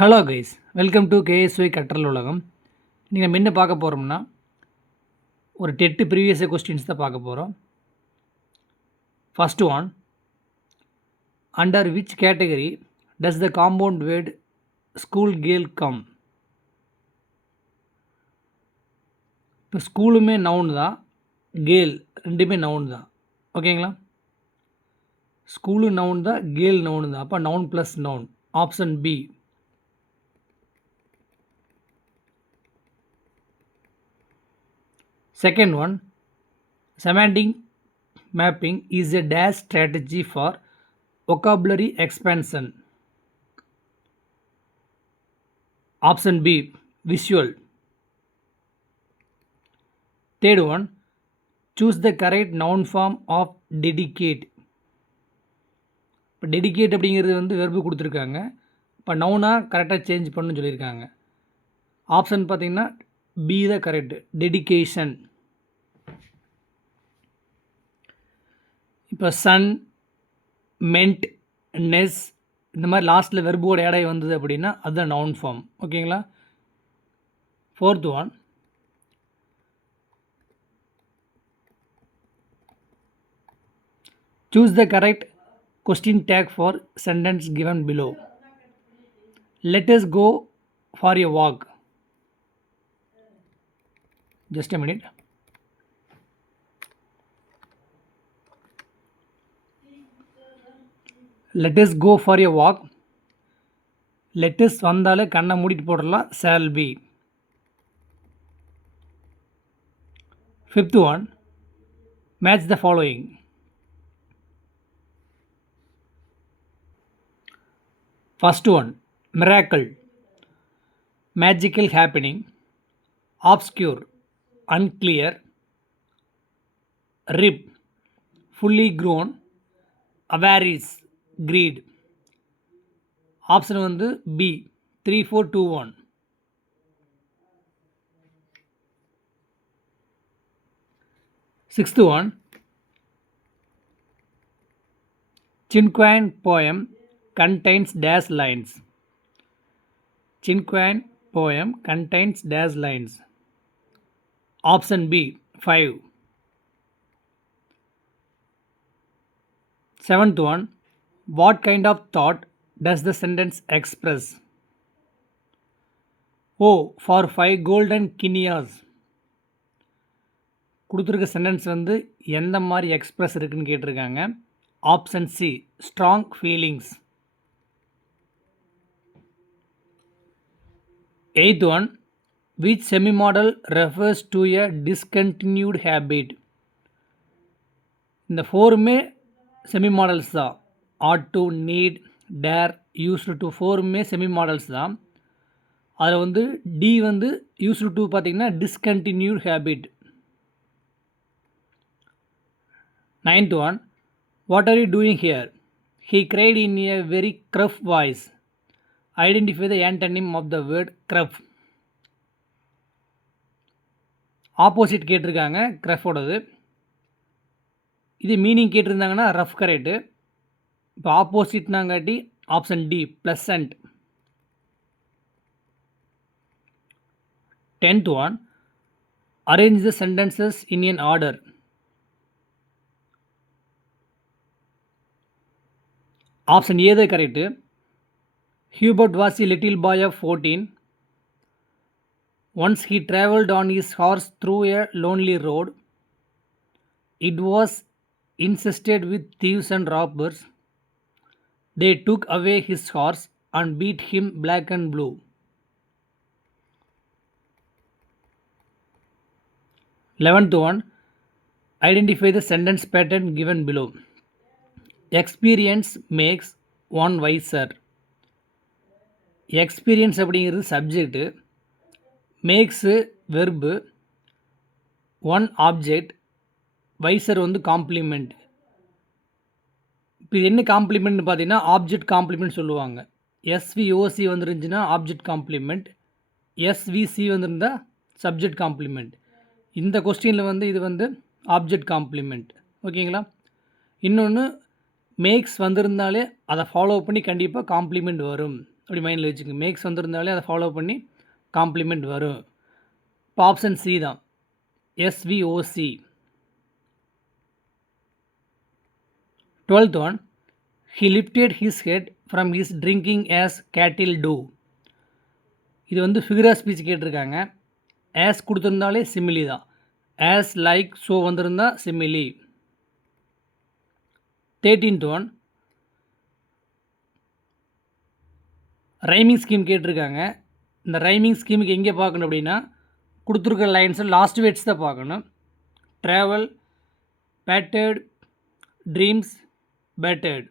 Hello guys, welcome to KSY கற்றல் உலகம். இன்றைக்கி நம்ம என்ன பார்க்க போகிறோம்னா, ஒரு டெட்டு ப்ரீவியஸ் கொஸ்டின்ஸ் தான் பார்க்க போகிறோம். First one, under which category does the compound word school girl come? இப்போ ஸ்கூலுமே நவுன் தான், கேர்ள் ரெண்டுமே நவுன் தான். ஓகேங்களா? ஸ்கூலு நவுன் தான், கேர்ள் நவுன் தான். அப்போ noun plus noun. Option B. Second one, semantic mapping is a dash strategy for vocabulary expansion. Option B, visual. Third one, choose the correct noun form of dedicate. இப்போ டெடிகேட் அப்படிங்கிறது வந்து வெர்பு கொடுத்துருக்காங்க. இப்போ நவுனாக கரெக்டாக சேஞ்ச் பண்ணணும்னு சொல்லியிருக்காங்க. ஆப்ஷன் பார்த்தீங்கன்னா பி தான் கரெக்டு, டெடிகேஷன். இப்போ சன், மென்ட், நெஸ் இந்த மாதிரி லாஸ்ட்டில் வெர்போட ஏடாய் வந்தது அப்படின்னா அதுதான் நவுன் ஃபார்ம். ஓகேங்களா? Fourth one, choose the correct question tag for sentence given below. Let us go for a walk. Just a minute. Let us go for a walk. Let us வந்தாலே கண்ணை மூடிட்டு போடலாம், shall be. Fifth one, match the following. First one, miracle, magical happening, obscure, unclear, rib, fully grown, avarice, greed. Option வந்து பி, 3, 4, 2, 1. Sixth one, Cinquain poem contains dash lines. Cinquain poem contains dash lines. Option B, 5. Seventh one, what kind of thought does the sentence express? Oh, for 5 golden guineas. கொடுத்துருக்க sentence வந்து எந்த மாதிரி express இருக்குன்னு கேட்டிருக்காங்க. Option C, strong feelings. Eighth one, which semi modal refers to a discontinued habit. இந்த ஃபோருமே semi modals தான். Ought to, need, dare, used to ஃபோருமே செமி மாடல்ஸ் தான். அதில் வந்து டி வந்து யூஸ்டு டு பார்த்திங்கன்னா discontinued habit. Ninth one, what are you doing here? He cried in a very gruff voice. Identify the antonym of the word gruff. Opposite கேட்டிருக்காங்க க்ரஃபோடது. இது meaning கேட்டிருந்தாங்கன்னா ரஃப் கரெக்டு. இப்போ ஆப்போசிட்னாங்காட்டி option D, pleasant. 10th one, arrange the sentences in an order. Option A தான் correct. Hubert was a little boy of 14. Once he travelled on his horse through a lonely road. It was infested with thieves and robbers. They took away his horse and beat him black and blue. 11th one, identify the sentence pattern given below. Experience makes one wiser. Experience அப்படிங்கிறது subject, makes verb, one object, wiser வந்து complement. இப்போ இது என்ன காம்ப்ளிமெண்ட்னு பார்த்தீங்கன்னா object complement சொல்லுவாங்க. SVOC வந்துருந்துச்சுன்னா object complement, SVC வந்துருந்தால் சப்ஜெக்ட் காம்ப்ளிமெண்ட். இந்த கொஸ்டினில் வந்து இது வந்து ஆப்ஜெக்ட் காம்ப்ளிமெண்ட். ஓகேங்களா? இன்னொன்று மேக்ஸ் வந்திருந்தாலே அதை ஃபாலோ பண்ணி கண்டிப்பாக காம்ப்ளிமெண்ட் வரும். அப்படி மைண்டில் வச்சுக்கோங்க. மேக்ஸ் வந்திருந்தாலே அதை ஃபாலோ பண்ணி காம்ப்ளிமெண்ட் வரும். இப்போ ஆப்ஷன் சி தான், SVOC. 12th one, he lifted his head from his drinking as cattle do. இது வந்து ஃபிகர் ஆஃப் ஸ்பீச் கேட்டிருக்காங்க. ஆஸ் கொடுத்துருந்தாலே சிமிலி தான். ஆஸ் லைக் ஸோ வந்திருந்தா சிமிலி. 13th one, ரைமிங் ஸ்கீம் கேட்டிருக்காங்க. இந்த ரைமிங் ஸ்கீமுக்கு எங்கே பார்க்கணும் அப்படின்னா, கொடுத்துருக்க லைன்ஸில் லாஸ்ட் வேர்ட்ஸ் தான் பார்க்கணும். Travel, battered, dreams, battered.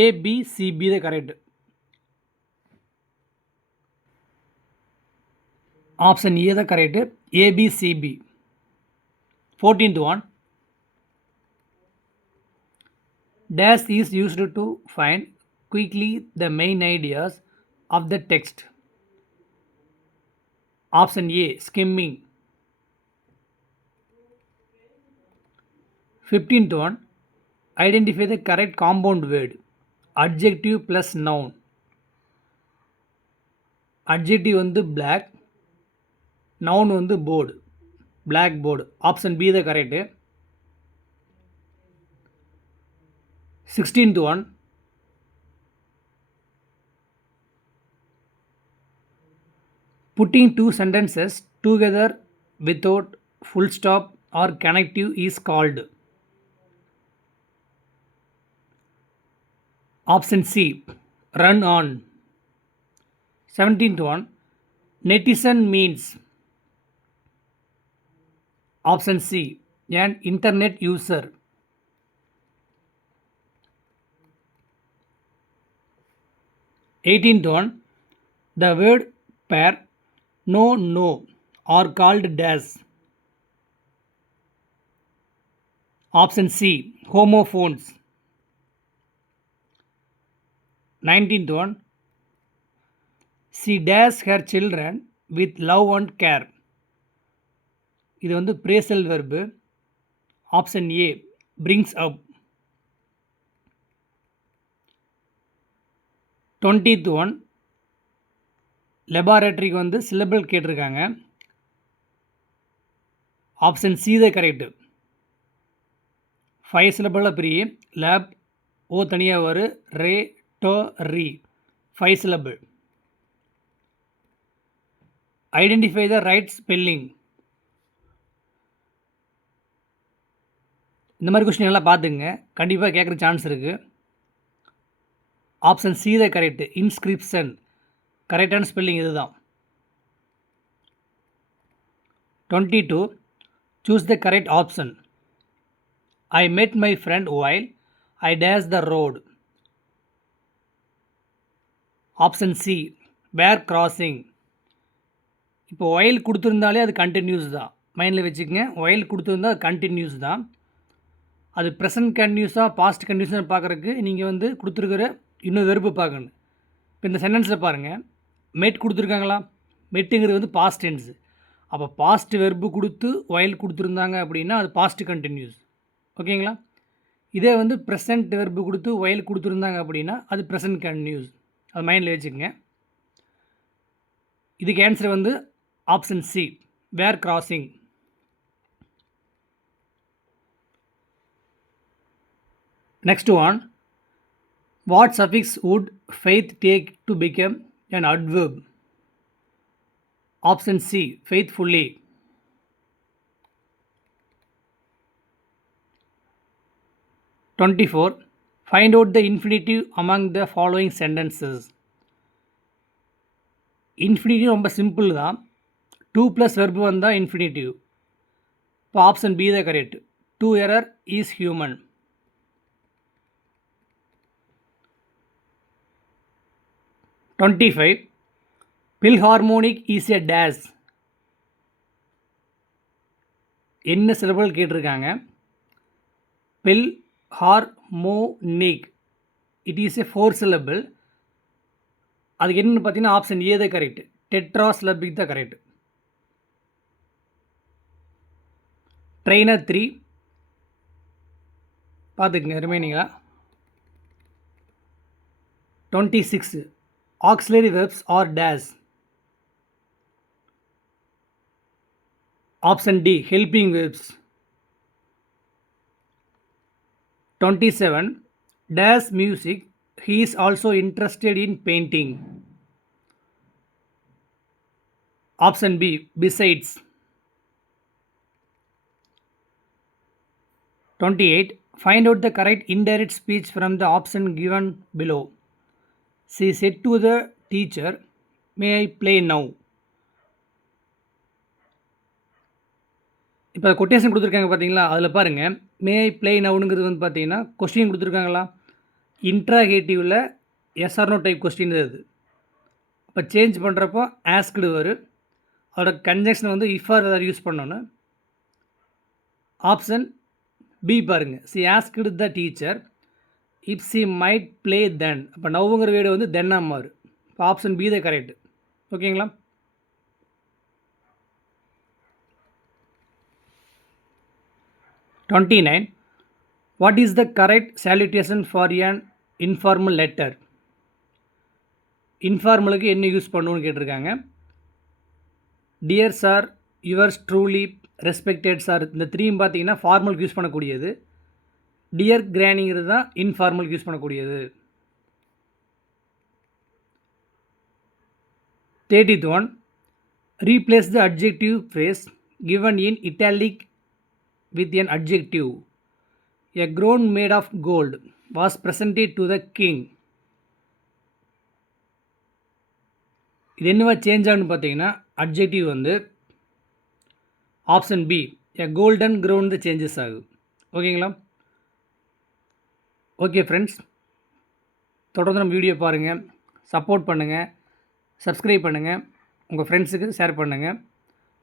ABCB தான் கரெக்ட். ஆப்ஷன் ஏ தான் correct, ABCB. 14th one, dash is used to find quickly the main ideas of the text. Option A, skimming. 15th one, identify the correct compound word, adjective plus noun. Adjective வந்து black, noun வந்து board, black board. Option B the correct. 16th one, putting two sentences together without full stop or connective is called. Option C, run on. 17th one, netizen means. Option C, an internet user. 18th one, the word pair, no, are called dash. Option C, homophones. 19th one, she dash her children with love and care. இது வந்து பிரேசல் verb. Option A, brings up. 20th one, லெபார்டரிக்கு வந்து சிலபிள் கேட்டிருக்காங்க. Option C தான் கரெக்டு. 5 சிலபிளாக பிரியே. லேப், ஓ தனியாக வரும், ரே, டோ, ரி. 5 syllable. Identify the right spelling. இந்த மாதிரி கொஸ்டின் எல்லாம் பார்த்துங்க, கண்டிப்பாக கேட்குற சான்ஸ் இருக்குது. ஆப்ஷன் சி தான் கரெக்டு, இன்ஸ்கிரிப்ஷன். கரெக்டான ஸ்பெல்லிங் இது தான். 22, choose the correct option. I met my friend while I dashed the road. Option C, were crossing. இப்போ while கொடுத்துருந்தாலே அது கண்டினியூஸ் தான், மைண்டில் வச்சுக்கோங்க. while கொடுத்துருந்தா அது கண்டினியூஸ் தான். அது ப்ரெசன்ட் கண்டினியூஸாக பாஸ்ட் கண்டினியூஸாக பார்க்குறதுக்கு நீங்கள் வந்து கொடுத்துருக்கிற இன்னும் வெறுப்பு பார்க்கணும். இப்போ இந்த சென்டென்ஸில் பாருங்கள், மெட் கொடுத்துருக்காங்களா? மெட்டுங்கிறது வந்து பாஸ்ட் டென்ஸு. அப்போ பாஸ்ட் வெர்பு கொடுத்து while கொடுத்துருந்தாங்க அப்படின்னா அது பாஸ்ட் கண்டினியூஸ். ஓகேங்களா? இதே வந்து ப்ரெசன்ட் வெர்பு கொடுத்து while கொடுத்துருந்தாங்க அப்படின்னா அது ப்ரெசன்ட் கண்டினியூஸ். அது மைண்டில் வச்சுக்கோங்க. இதுக்கு ஆன்சர் வந்து option C, where crossing. Next one, what suffix would faith take to become an adverb? Option C, faithfully. 24, find out the infinitive among the following sentences. Infinitive ரொம்ப சிம்பிள் தான். 2 + வெர்பு வந்தால் இன்ஃபினிட்டிவ். இப்போ ஆப்ஷன் பி தான் correct, to error is human. 25, Philharmonic is a dash. என்ன சிலபிள் கேட்டிருக்காங்க? Bill harmonic, it is a 4 syllable. அதுக்கு என்னென்னு பார்த்தீங்கன்னா ஆப்ஷன் ஏ தான் கரெக்ட், டெட்ராசிலபிக் தான் கரெக்ட். ட்ரெயினர் 3 பார்த்துக்குங்க ரிமைனிங்காக. 26. Auxiliary verbs are dash. Option D, helping verbs. 27. Dash music. He is also interested in painting. Option B, besides. 28. Find out the correct indirect speech from the option given below. She said to the teacher, may I play now? இப்போ கொட்டேஷன் கொடுத்துருக்காங்க பார்த்தீங்களா, அதில் பாருங்கள் மே ஐ ப்ளே நவுனுங்கிறது வந்து பார்த்தீங்கன்னா question கொடுத்துருக்காங்களா, இன்ட்ராகேட்டிவில் yes or no type question அது. இப்போ சேஞ்ச் பண்ணுறப்போ ஆஸ்க்டு வரும், அதோட கன்ஜெக்ஷன் வந்து இஃப் ஆர் அதை யூஸ் பண்ணணும். ஆப்ஷன் பி பாருங்கள், she asked the teacher if she might play then. அப்போ நவ்வுங்கிற வேர்டு வந்து தென்னாக மாறும். இப்போ ஆப்ஷன் பி தான் கரெக்டு. ஓகேங்களா? $29. What is the correct salutation for an informal letter? இன்ஃபார்மலுக்கு என்ன யூஸ் பண்ணுவோன்னு கேட்டிருக்காங்க. Dear sir, yours truly, respected sir, இந்த த்ரீயும் பார்த்தீங்கன்னா ஃபார்மலுக்கு யூஸ் பண்ணக்கூடியது. டியர் கிரானிங்கிறது தான் இன்ஃபார்மலுக்கு யூஸ் பண்ணக்கூடியது. 31. Replace the adjective phrase given in italic with an adjective. A crown made of gold was presented to the king. இது என்னவா சேஞ்ச் ஆகுன்னு பார்த்தீங்கன்னா அட்ஜெக்டிவ் வந்து ஆப்ஷன் பி எ கோல்டன் க்ரௌண்ட் சேஞ்சஸ் ஆகுது. ஓகேங்களா? ஓகே ஃப்ரெண்ட்ஸ், தொடர்ந்து நம்ம வீடியோ பாருங்கள், சப்போர்ட் பண்ணுங்கள், சப்ஸ்கிரைப் பண்ணுங்கள், உங்கள் ஃப்ரெண்ட்ஸுக்கு ஷேர் பண்ணுங்கள்.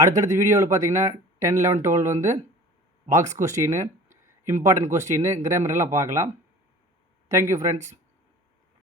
அடுத்தடுத்த வீடியோவில் பார்த்தீங்கன்னா 10, 11, 12 வந்து box question, important question, grammar எல்லாம் பார்க்கலாம். Thank you friends.